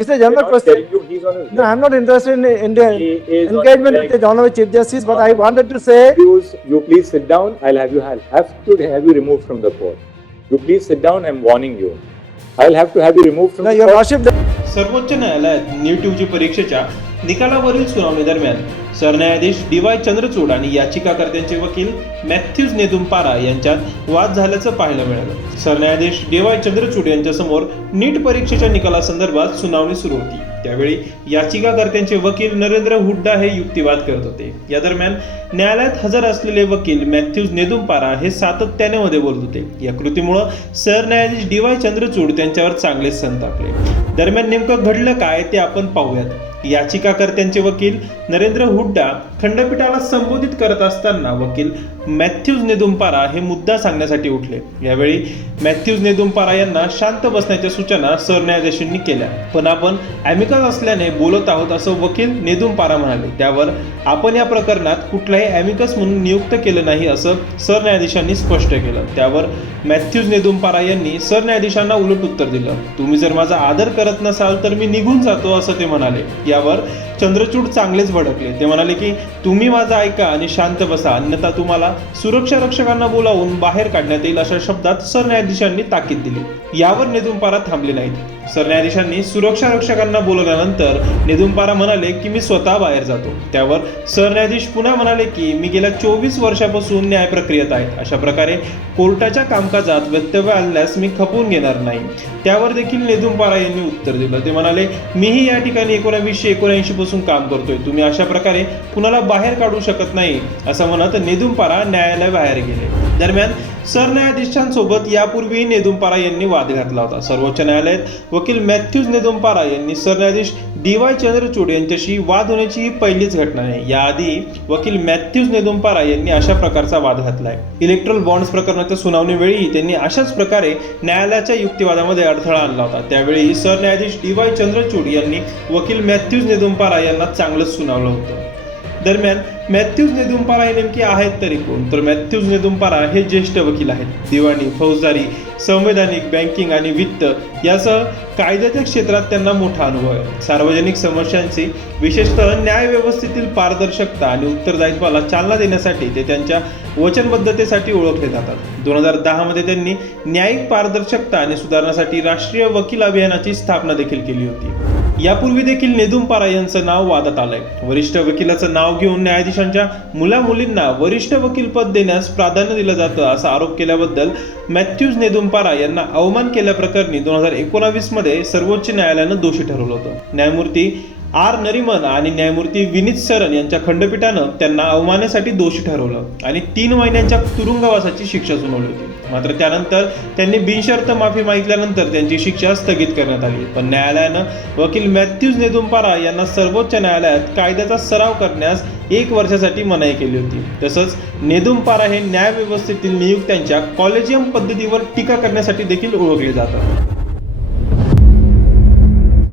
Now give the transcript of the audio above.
You he's on his No, I'm not interested in, in the engagement with the Honorable Chief Justice, but I wanted to say, Views, you please sit down. I'll have you have, have to have you removed from the court. You please sit down. I'm warning you. I'll have to have you removed from no, the Your court. Worship, सर्वोच्च न्यायालयात नीट UG परीक्षेच्या निकालावरील सुनावणी दरम्यान सरन्यायाधीश D Y Chandrachud आणि याचिकाकर्त्यांचे वकील Matthews नेदुंपारा यांच्यात वाद झाल्याचं पाहायला मिळालं. सरन्यायाधीश डी वाय चंद्रचूड यांच्यासमोर नीट परीक्षेच्या निकालासंदर्भात सुनावणी सुरू होती. त्यावेळी याचिकाकर्त्यांचे वकील नरेंद्र हुड्डा हे युक्तिवाद करत होते. या दरम्यान न्यायालयात हजर असलेले वकील मॅथ्यूज नेदुंपारा हे सातत्याने मध्ये बोलत होते. या कृतीमुळं सरन्यायाधीश डी वाय चंद्रचूड त्यांच्यावर चांगलेच संतापले. दरम्यान नेमकं घडलं काय ते आपण पाहूयात. याचिकाकर्त्यांचे वकील नरेंद्र हुड्डा खंडपीठाला संबोधित करत असताना वकील मॅथ्यूज नेदुमपारा हे मुद्दा सांगण्यासाठी उठले. यावेळी मॅथ्यूज नेदुमपारा यांना शांत बसण्याच्या सूचना सरन्यायाधीशांनी केल्या. पण आपण ॲमिकस असल्याने बोलत आहोत असं वकील नेदुमपारा म्हणाले. त्यावर आपण या प्रकरणात कुठलाही ॲमिकस म्हणून नियुक्त केलं नाही असं सरन्यायाधीशांनी स्पष्ट केलं. त्यावर मॅथ्यूज नेदुमपारा यांनी सरन्यायाधीशांना उलट उत्तर दिलं. तुम्ही जर माझा आदर करत नसाल तर मी निघून जातो असं ते म्हणाले. यावर चंद्रचूड चांगलेच भडकले. ते म्हणाले की तुम्ही माझं ऐका आणि शांत बसा. अन्यथा तुम्हाला सुरक्षा रक्षकांना बोलावून बाहेर काढण्यात येईल अशा शब्दात सरन्यायाधीशांनी ताकीद दिली. यावर नेदुंपारा थांबले नाहीत. सरन्यायाधीशांनी सुरक्षा रक्षकांना बोलवल्यानंतर नेदुमपारा म्हणाले की मी स्वतः बाहेर जातो. त्यावर सरन्यायाधीश पुन्हा म्हणाले की मी गेल्या चोवीस वर्षापासून न्याय प्रक्रियेत आहे. अशा प्रकारे कोर्टाच्या कामकाजात व्यत्यय आल्यास मी खपवून घेणार नाही. त्यावर देखील नेदुमपारा यांनी उत्तर दिलं. ते म्हणाले मीही या ठिकाणी एकोणीसशे एकोणऐंशी पासून काम करतोय. तुम्ही अशा प्रकारे कुणाला बाहेर काढू शकत नाही असं म्हणत नेदुमपारा न्यायालय बाहेर गेले. दरम्यान सरन्यायाधीशांसोबत यापूर्वीही नेदुमपारा यांनी वाद घातला होता. सर्वोच्च न्यायालयात वकील मॅथ्यूज नेदुमपारा यांनी सरन्यायाधीश डी वाय चंद्रचूड यांच्याशी वाद होण्याची ही पहिलीच घटना आहे. याआधी वकील मॅथ्यूज नेदुमपारा यांनी अशा प्रकारचा वाद घातलाय. इलेक्ट्रल बॉन्ड्स प्रकरणाच्या सुनावणीवेळी त्यांनी अशाच प्रकारे न्यायालयाच्या युक्तिवादामध्ये अडथळा आणला होता. त्यावेळी सरन्यायाधीश डी वाय चंद्रचूड यांनी वकील मॅथ्यूज नेदुमपारा यांना चांगलंच सुनावलं होतं. दरम्यान मॅथ्यूज नेदुंपारा हे नेमके आहेत तरी कोण? तर मॅथ्यूज नेदुंपारा हे ज्येष्ठ वकील आहेत. दिवाणी फौजदारी संवैधानिक बँकिंग आणि वित्त यासह कायद्याच्या क्षेत्रात त्यांना मोठा अनुभव आहे. सार्वजनिक समस्यांची विशेषतः न्याय व्यवस्थेतील पारदर्शकता आणि उत्तरदायित्वाला चालना देण्यासाठी ते त्यांच्या वचनबद्धतेसाठी ओळखले जातात. दोन हजार दहामध्ये त्यांनी न्यायिक पारदर्शकता आणि सुधारणासाठी राष्ट्रीय वकील अभियानाची स्थापना देखील केली होती. यापूर्वी देखील नेदुमपारा यांचं नाव वादात आलंय. वरिष्ठ वकिलाचं नाव घेऊन न्यायाधीशांच्या मुला मुलींना वरिष्ठ वकील पद देण्यास प्राधान्य दिलं जातं असा आरोप केल्याबद्दल मॅथ्यूज नेदुमपारा यांना अवमान केल्याप्रकरणी दोन हजार एकोणावीसमध्ये सर्वोच्च न्यायालयानं दोषी ठरवलं होतं. न्यायमूर्ती आर नरिमन आणि न्यायमूर्ती विनीत सरन यांच्या खंडपीठानं त्यांना अवमानासाठी दोषी ठरवलं आणि तीन महिन्यांच्या तुरुंगवासाची शिक्षा सुनावली होती. मात्र त्यानंतर त्यांनी बिनशर्त माफी मागितल्यानंतर त्यांची शिक्षा स्थगित करण्यात आली. पण न्यायालयानं वकील मॅथ्यूज नेदुमपारा यांना सर्वोच्च न्यायालयात कायद्याचा सराव करण्यास एक वर्षासाठी मनाई केली होती. तसंच नेदुमपारा हे न्याय व्यवस्थेतील नियुक्त्यांच्या कॉलेजियम पद्धतीवर टीका करण्यासाठी देखील ओळखले जातात.